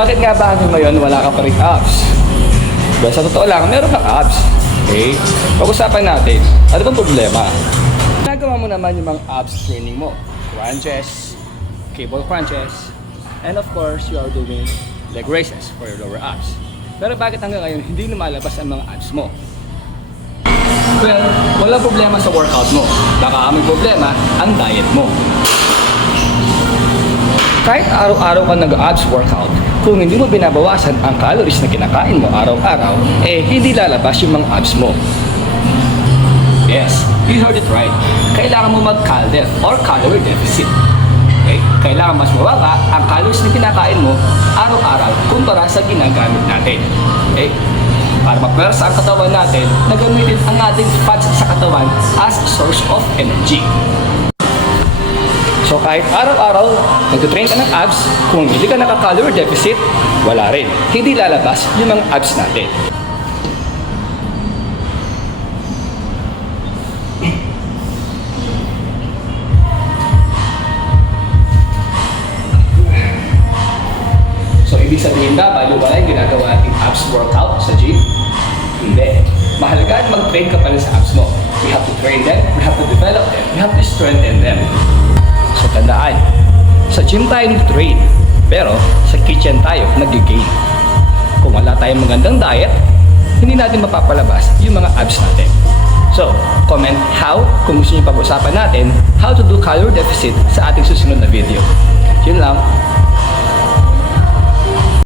Bakit nga ba hanggang ngayon wala ka pa rin abs? Well, sa totoo lang, meron kang abs. Okay? Pag-usapan natin, ano bang problema? Nagawa mo naman yung mga abs training mo. Crunches, cable crunches, and of course, you are doing leg raises for your lower abs. Pero bakit hanggang ngayon hindi lumalabas ang mga abs mo? Well, walang problema sa workout mo. Baka may problema ang diet mo. Kahit araw-araw ka nag-abs workout, kung hindi mo binabawasan ang calories na kinakain mo araw-araw, hindi lalabas yung mga abs mo. Yes, you heard it right. Kailangan mo mag-cal-def or calorie deficit. Okay? Kailangan mas mababa ang calories na kinakain mo araw-araw kumpara sa ginagamit natin. Okay? Para mapwersa ang katawan natin na gamitin ang ating fats sa katawan as a source of energy. So kahit araw-araw nagtutrain ka ng abs, kung hindi ka naka-calorie deficit, wala rin. Hindi lalabas yung mga abs natin. So ibig sabihin ba, wala yung ginagawa nating abs workout sa gym? Hindi. Mahalaga at mag-train ka pa rin sa abs mo. We have to train them, we have to develop them, we have to strengthen them. So tandaan, sa gym tayo nag-train, pero sa kitchen tayo nag-gain. Kung wala tayong magandang diet, hindi natin mapapalabas yung mga abs natin. So, comment how, kung gusto niyo pag-usapan natin, how to do calorie deficit sa ating susunod na video. Yun lang.